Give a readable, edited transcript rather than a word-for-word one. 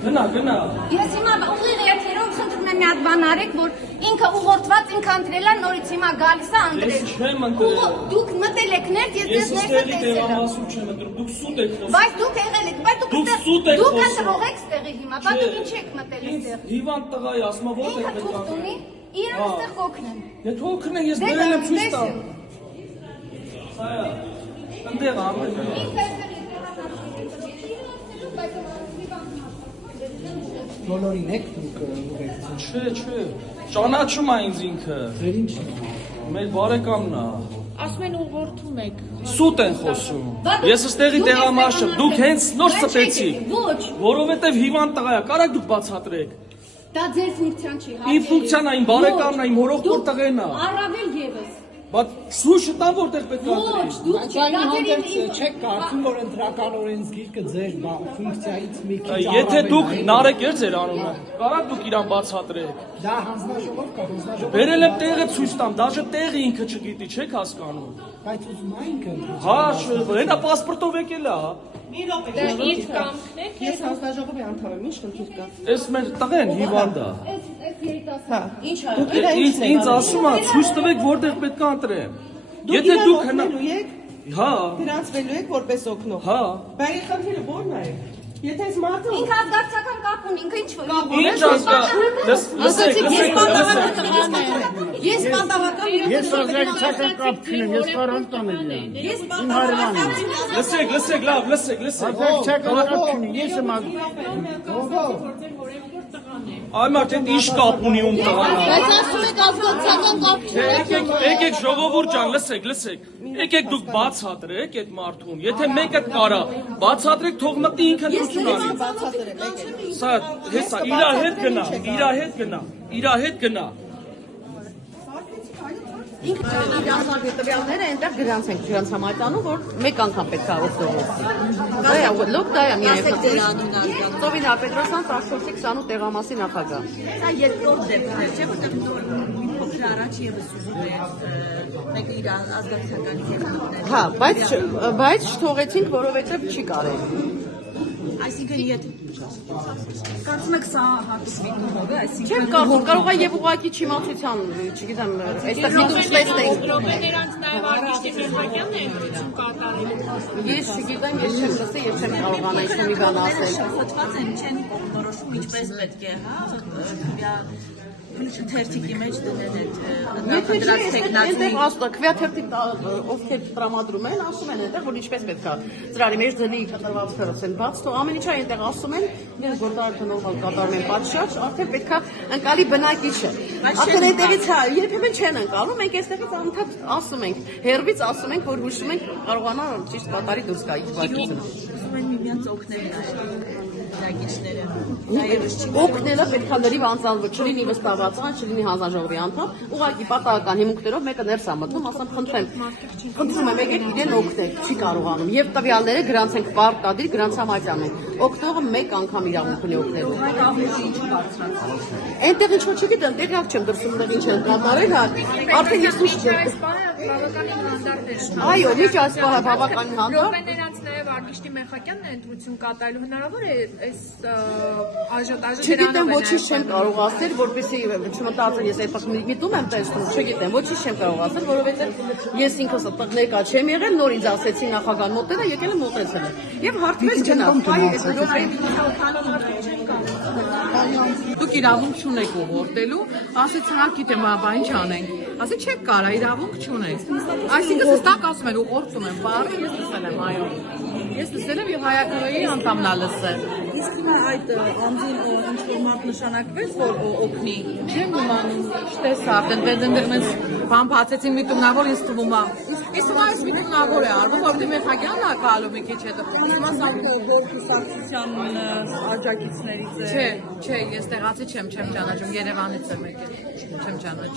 Գնա։ Ես հիմա ուղիղ եթերով խնդրում եմ մի հատ բան արեք, որ ինքը ուղղորդված ինքը ընտրել է, նորից հիմա գալիս է ընտրել։ Ես չեմ ընտրել։ Դուք մտել եք ներս, ես դες ներսը տեսել եմ։ Դեղամասում չեմ ընտրել, դուք սուտ եք խոսում։ Բայց դուք եղել եք, բայց Դուք սուտ եք դուք խոսում։ ընտրող եք ստեղի հիմա, բայց դուք ինչ եք մտել այստեղ։ Հիվանդ տղա է, ասում է ո՞ր եք Ինքը պետք թուղթ ունի, իրան այստեղ կօգնեն։ Եթե օգնեն, ես բերել եմ ցույց տամ։ Սա ընդեղ ամեն ինչ։ Ինքը այստեղ Բոլորին եք դուք ուղեկցում։ Չէ, ճանաչում է ինձ ինքը։ Ձեր ինչ։ Մեր բարեկամն է։ Ասում են ուղղորդում եք։ Սուտ են խոսում։ Ես ստեղի տեղամասը, դուք հենց նոր ստեցիք։ Ոչ, Որովհետև հիվանդ տղա է, կարա դուք բացատրեք։ դա ձեր ֆունկցիան չի։ Իմ ֆունկցիան է, իմ բարեկամն է, իմ հորողբոր տղեն է։ Առավել եւս։ Բայց սուշը տա որտեղ պետք է Ոչ, ընտրի։ դուք Բայց այնուհանդերձ չեք կարծում, որ ընտրական օրենսգիրքը ձեր ֆունկցիայից մի քիչ Եթե դուք Նարեկ էր ձեր անունը, կարա դուք իրան բացատրեք։ դա հանձնաժողով կա, հանձնաժողով, Բերել եմ տեղը ցույց տամ, դաժե տեղը ինքը չգիտի, չեք հասկանում։ բայց ուզում է ինքը ընտրի։ Հա, հենա պասպորտով եկել է, հա։ Դա իր կամքն է։ Ես հանձնաժողովի անդամ եմ, ինչ խնդիր կա։ Էս մեր տղեն հիվանդ է։ Այս երիտասարդ։ Ինչ ա։ Ինձ ասում է, ցույց տվեք որտեղ պետք է ընտրեմ։ Եթե դուք հնա եք, Հա, ֆինանսվելու եք որպես օգնող։ հա։ Բայց այդ խնդիրը ո՞րն է։ Եթե այս մարդը Ինքը ազգակցական կապ ունի, ինքը ինչ Ինչ ասկա։ Լսեք։ Ես պատահական Ես ազգակցական կապ չունեմ, ես Ֆրանսիան եմ։ Իմ հարևանն է։ Լսեք, լավ, լսեք։ Ազգակցական կապ չունի, ես եմ Այ մարդ այդ ինչ կապ ունի ում տղան։ Բայց ասում եք ազգակցական կապ Եկեք ժողովուրդ ջան, լսեք։ Եկեք դուք բացատրեք այդ մարդուն։ Եթե մեկը կարա, բացատրեք, թող մտնի ինքը ընտրություն անի։ Սա հեսա իր հետ գնա։ Ինքը իր անձնագրի տվյալները այնտեղ գրանց ենք ջրանց համայնանում, որ մեկ անգամ պետք է օգտվող։ Դա է լոկ դա է միայն Ծովինա Պետրոսյան 14-28 տեղամասի նախագահ։ Սա երկրորդ դեպքն է, չէ՞ որտեղ մի փոքր առաջ եւս ուզում է մեկը իր ազգակցականից եկնել։ Հա, բայց չթողեցինք, որովհետև չի կարելի։ Այսինքն եթե կարծում եք սա հատուկ միտումով է, այսինքն Չեմ կարող է եւ ուղղակի չիմացության, չգիտեմ, այստեղ դիտում տեսնենք։ Ռոբեներանց նաև արտիստի Մերհակյանն է ընտրություն կատարել։ Ես չգիտեմ, ես չեմ լսել եւ չեմ կարողանա ինչ մի բան ասել։ շփոթված են, չեն որոշում ինչպես պետք է, հա, թերթիկի մեջ դնել Եթե չէ, այդ այնտեղ ասում քվեաթերթի ովքեր տրամադրում են, ասում են այնտեղ, որ ինչպես պետք է ծրարի մեջ դնի կտրված սფերոց են բաց, թող ամեն ինչը այնտեղ ասում են, ես գործարարը նորմալ կատարում են պատշաճ, արդեն պետք է ընկալի բնակիչ է։ Արդեն այնտեղից հա, երբեմն չեն ընկալում, մենք այստեղից անընդհատ ասում ենք, հերվից ասում ենք, որ հուշում ենք կարողանա ճիշտ կատարի դուրս գա իր բնակիչը։ ուզում են միմյանց օգնել բնակիչները։ Օգնելը պետք է լրիվ անձանվը չլինի վստահվածան, չլինի հանձնաժողովի անդամ, ուղղակի պատահական հիմունքներով մեկը ներս է մտնում, ասում խնդրում եմ եկեք իրեն օգնել, չի կարողանում։ Եվ տվյալները գրանց ենք պարտադիր, գրանց համաձայն ենք։ Օգնողը մեկ անգամ իրավունք ունի օգնելու։ Այնտեղ ինչ որ չգիտեմ, տեղյակ չեմ դրսում դեռ ինչ են կատարել, հա։ Արդեն ես դուրս չեմ։ Այո, միջ այս պահը բավականին հանդարտ։ Ռոբեներանց նաև արտիստի Մերհակյանն է ընտրություն կատարելու։ Հնարավոր է այս աժոտաժը Չգիտեմ, ոչինչ չեմ կարող ասել, որպեսզի չմտածեն ես այդպես միտում եմ տեսնում, չգիտեմ, ոչինչ չեմ կարող ասել, որովհետև ես ինքս այդտեղ ներկա չեմ եղել, նոր ինձ ասեցին նախագահան մոտենա, եկել եմ մոտեցել եմ։ Եվ հարթվեց գնաց։ Դուք իրավունք չունեք ուղղորդելու, ասեց հա գիտեմ, բա ինչ անենք։ Ասի չեք կարա, իրավունք չունեք։ Այսինքն հստակ ասում են ուղղորդում են, բառը ես լսել եմ, այո։ Ես լսել եմ եւ հայակնոյի անդամն է լսել։ Իսկ հիմա այդ անձին ինչ-որ մարդ նշանակվեց, որ օգնի։ Չեմ իմանում, չտեսա, արդեն դերնես բան բացեցին միտումնավոր ինձ թվում է։ Իսկ հիմա այս միտումնավոր է արվում, որովհետեւ Մերհակյանն է գալու մի քիչ հետո։ Հիմա սա կուսակցության աջակիցներից է։ Չէ, ես տեղացի չեմ ճանաչում, Երևանից եմ եկել, չեմ ճանաչում։